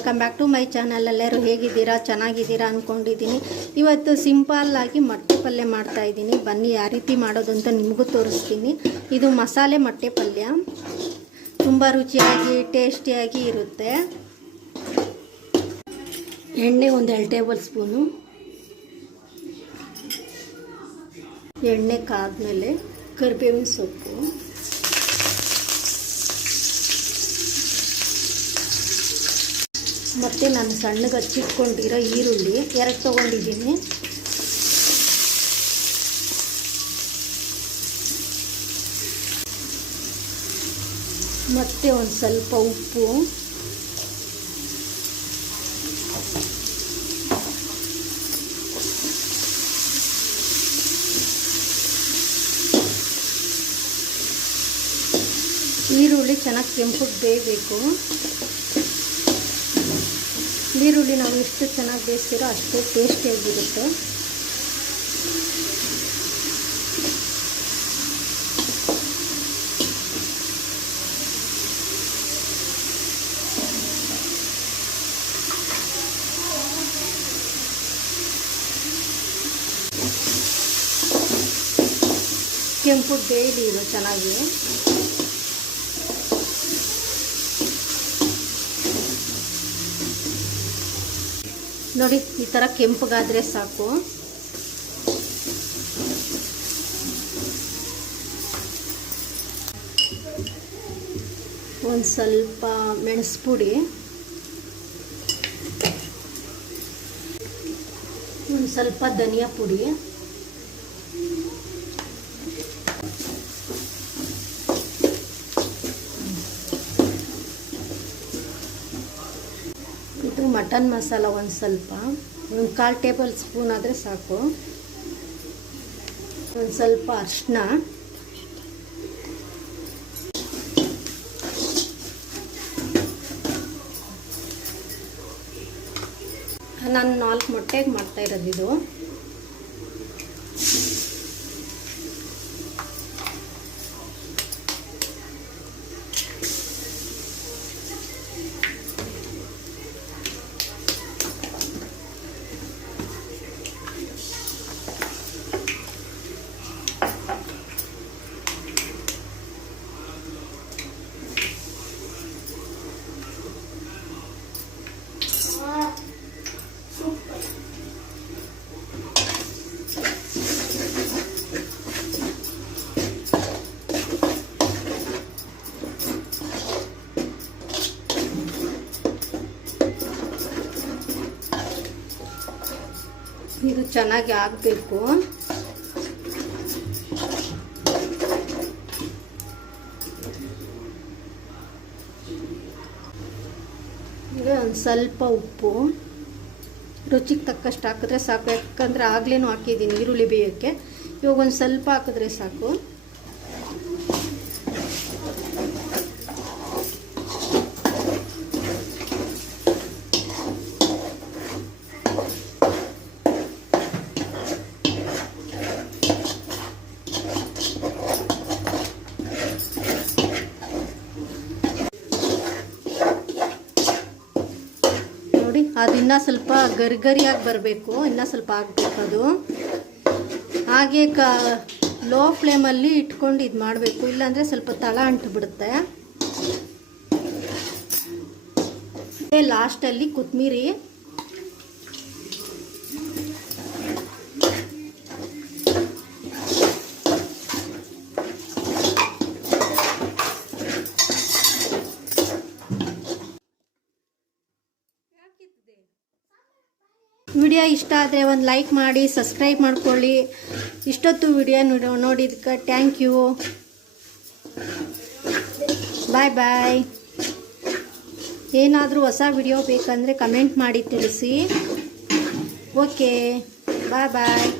Welcome back to my channel. ಎಲ್ಲರೂ ಹೇಗಿದ್ದೀರಾ? ಚೆನ್ನಾಗಿದ್ದೀರಾ ಅಂದ್ಕೊಂಡಿದ್ದೀನಿ. ಇವತ್ತು ಸಿಂಪಲ್ಲಾಗಿ ಮೊಟ್ಟೆ ಪಲ್ಯ ಮಾಡ್ತಾಯಿದ್ದೀನಿ. ಬನ್ನಿ ಯಾವ ರೀತಿ ಮಾಡೋದು ಅಂತ ನಿಮಗೂ ತೋರಿಸ್ತೀನಿ. ಇದು ಮಸಾಲೆ ಮೊಟ್ಟೆ ಪಲ್ಯ, ತುಂಬ ರುಚಿಯಾಗಿ ಟೇಸ್ಟಿಯಾಗಿ ಇರುತ್ತೆ. ಎಣ್ಣೆ ಒಂದು 2 ಟೇಬಲ್ ಸ್ಪೂನು. ಎಣ್ಣೆ ಕಾದ್ಮೇಲೆ ಕರಿಬೇವಿನ ಸೊಪ್ಪು, ಮತ್ತು ನಾನು ಸಣ್ಣಗೆ ಹಚ್ಚಿಟ್ಕೊಂಡಿರೋ ಈರುಳ್ಳಿ 2 ತೊಗೊಂಡಿದ್ದೀನಿ. ಮತ್ತು ಒಂದು ಸ್ವಲ್ಪ ಉಪ್ಪು, ಈರುಳ್ಳಿ ಚೆನ್ನಾಗಿ ಕೆಂಪಗೆ ಬೇಯಬೇಕು. ಈರುಳ್ಳಿ ನಾವು ಎಷ್ಟು ಚೆನ್ನಾಗಿ ಬೇಯಿಸ್ತೀರೋ ಅಷ್ಟು ಟೇಸ್ಟಿಯಾಗಿರುತ್ತೆ. ಕೆಂಪು ಬೇಯಲಿ ಇದು ಚೆನ್ನಾಗಿ. ನೋಡಿ, ಈ ಥರ ಕೆಂಪಗಾದರೆ ಸಾಕು. ಒಂದು ಸ್ವಲ್ಪ ಮೆಣಸು ಪುಡಿ, ಒಂದು ಸ್ವಲ್ಪ ಧನಿಯಾ ಪುಡಿ, ಇದು ಮಟನ್ ಮಸಾಲ ಒಂದು ಸ್ವಲ್ಪ, ಒಂದು 1/4 ಟೇಬಲ್ ಸ್ಪೂನ್ ಆದರೆ ಸಾಕು. ಒಂದು ಸ್ವಲ್ಪ ಅರಿಶಿನ, ನಾನು 4 ಮೊಟ್ಟೆಗೆ ಮಾಡ್ತಾ ಇರೋದು ಇದು. ಇದು ಚೆನ್ನಾಗಿ ಆಗಬೇಕು. ಈಗ ಒಂದು ಸ್ವಲ್ಪ ಉಪ್ಪು, ರುಚಿಗೆ ತಕ್ಕಷ್ಟು ಹಾಕಿದ್ರೆ ಸಾಕು. ಯಾಕಂದರೆ ಆಗ್ಲೇನು ಹಾಕಿದ್ದೀನಿ ಈರುಳ್ಳಿ ಬೇಯೋಕ್ಕೆ. ಇವಾಗ ಒಂದು ಸ್ವಲ್ಪ ಹಾಕಿದ್ರೆ ಸಾಕು. ನೋಡಿ, ಅದು ಇನ್ನೂ ಸ್ವಲ್ಪ ಗರಿಗರಿಯಾಗಿ ಬರಬೇಕು, ಇನ್ನೂ ಸ್ವಲ್ಪ ಆಗಬೇಕು ಅದು. ಹಾಗೆ ಲೋ ಫ್ಲೇಮಲ್ಲಿ ಇಟ್ಕೊಂಡು ಇದು ಮಾಡಬೇಕು, ಇಲ್ಲಾಂದರೆ ಸ್ವಲ್ಪ ತಳ ಅಂಟುಬಿಡುತ್ತೆ. ಲಾಸ್ಟಲ್ಲಿ ಕೊತ್ತಂಬರಿ, ವಿಡಿಯೋ ಇಷ್ಟ ಆದರೆ ಒಂದು ಲೈಕ್ ಮಾಡಿ, ಸಬ್ಸ್ಕ್ರೈಬ್ ಮಾಡ್ಕೊಳ್ಳಿ. ಇಷ್ಟೊತ್ತು ವಿಡಿಯೋ ನೋಡಿದ್ದಕ್ಕೆ ಥ್ಯಾಂಕ್ ಯು. ಬಾಯ್ ಬಾಯ್. ಏನಾದರೂ ಹೊಸ ವಿಡಿಯೋ ಬೇಕಂದರೆ ಕಮೆಂಟ್ ಮಾಡಿ ತಿಳಿಸಿ. ಓಕೆ, ಬಾಯ್ ಬಾಯ್.